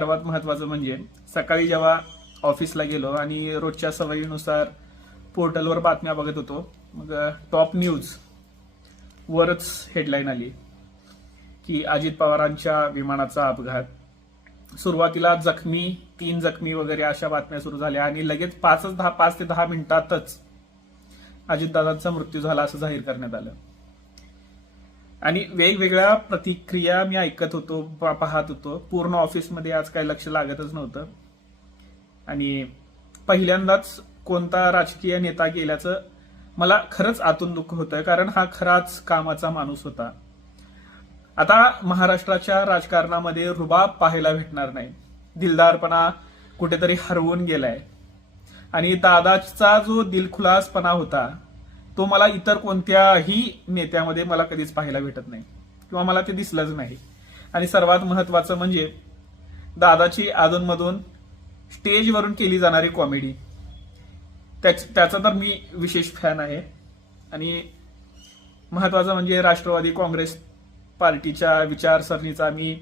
सर्वात महत्वाचं म्हणजे सकाळी जेव्हा ऑफिसला गेलो आणि रोजच्या सवयीनुसार पोर्टलवर बातम्या बघत होतो, मग टॉप न्यूज वरच हेडलाईन आली की अजित पवारांच्या विमानाचा अपघात. सुरुवातीला 3 जखमी वगैरे अशा बातम्या सुरू झाल्या आणि लगेच 5 ते 10 मिनिटातच अजितदादांचा मृत्यू झाला असं जाहीर करण्यात आलं. आणि वेगवेगळ्या प्रतिक्रिया मी ऐकत होतो, पाहत होतो. पूर्ण ऑफिसमध्ये आज काही लक्ष लागतच नव्हतं आणि पहिल्यांदाच कोणता राजकीय नेता गेल्याचं मला खरंच आतून दुःख होतं, कारण हा खराच कामाचा माणूस होता. आता महाराष्ट्राच्या राजकारणामध्ये रुबाब पाहायला भेटणार नाही, दिलदारपणा कुठेतरी हरवून गेलाय आणि दादाचा जो दिलखुलासपणा होता तो मला इतर कोणत्याही नेत्यामध्ये मला कधीच पाहायला भेटत नाही किंवा मला ते दिसलंच नाही. आणि सर्वात महत्वाचं म्हणजे दादाची अधूनमधून स्टेजवरून केली जाणारी कॉमेडी, त्याचा तर मी विशेष फॅन आहे. आणि महत्वाचं म्हणजे राष्ट्रवादी काँग्रेस पार्टीच्या विचारसरणीचा मी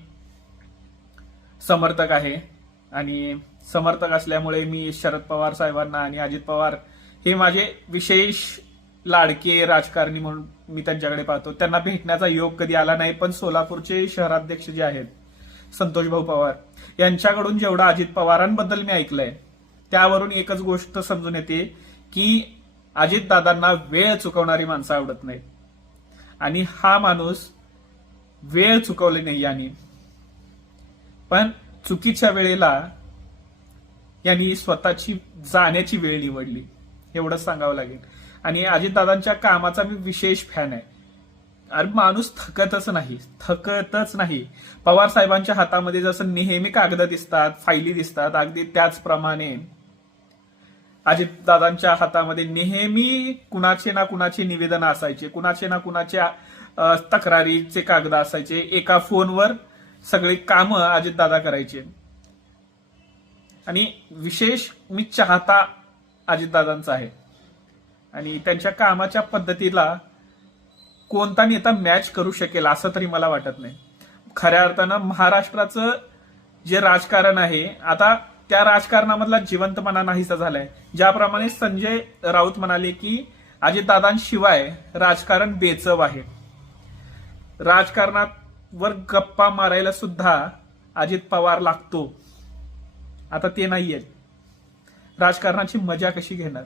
समर्थक आहे आणि समर्थक असल्यामुळे मी शरद पवार साहेबांना आणि अजित पवार हे माझे विशेष लाडके राजकारणी म्हणून मी त्यांच्याकडे पाहतो. त्यांना भेटण्याचा योग कधी आला नाही, पण सोलापूरचे शहराध्यक्ष जे आहेत संतोष भाऊ पवार यांच्याकडून जेवढा अजित पवारांबद्दल मी ऐकलंय त्यावरून एकच गोष्ट समजून येते की अजित दादांना वेळ चुकवणारी माणसं आवडत नाहीत आणि हा माणूस वेळ चुकवली नाही यांनी, पण चुकीच्या वेळेला यांनी स्वतःची जाण्याची वेळ निवडली, एवढंच सांगावं लागेल. आणि अजितदादांच्या कामाचा मी विशेष फॅन आहे. अरे माणूस थकतच नाही. पवार साहेबांच्या हातामध्ये जसं नेहमी कागद दिसतात, फायली दिसतात, अगदी त्याचप्रमाणे अजितदादांच्या हातामध्ये नेहमी कुणाचे ना कुणाचे निवेदन असायचे, कुणाचे ना कुणाच्या तक्रारीचे कागद असायचे. एका फोनवर सगळी कामं अजितदादा करायचे. आणि विशेष मी चाहता अजितदादांचा आहे आणि त्यांच्या कामाच्या पद्धतीला कोणता नेता मॅच करू शकेल असं तरी मला वाटत नाही. खऱ्या अर्थानं महाराष्ट्राचं जे राजकारण आहे आता त्या राजकारणामधला जिवंतपणा नाहीसा झालाय. ज्याप्रमाणे संजय राऊत म्हणाले की अजितदादांशिवाय राजकारण बेचव आहे. राजकारणात वर गप्पा मारायला सुद्धा अजित पवार लागतो, आता ते नाहीये. राजकारणाची मजा कशी घेणार?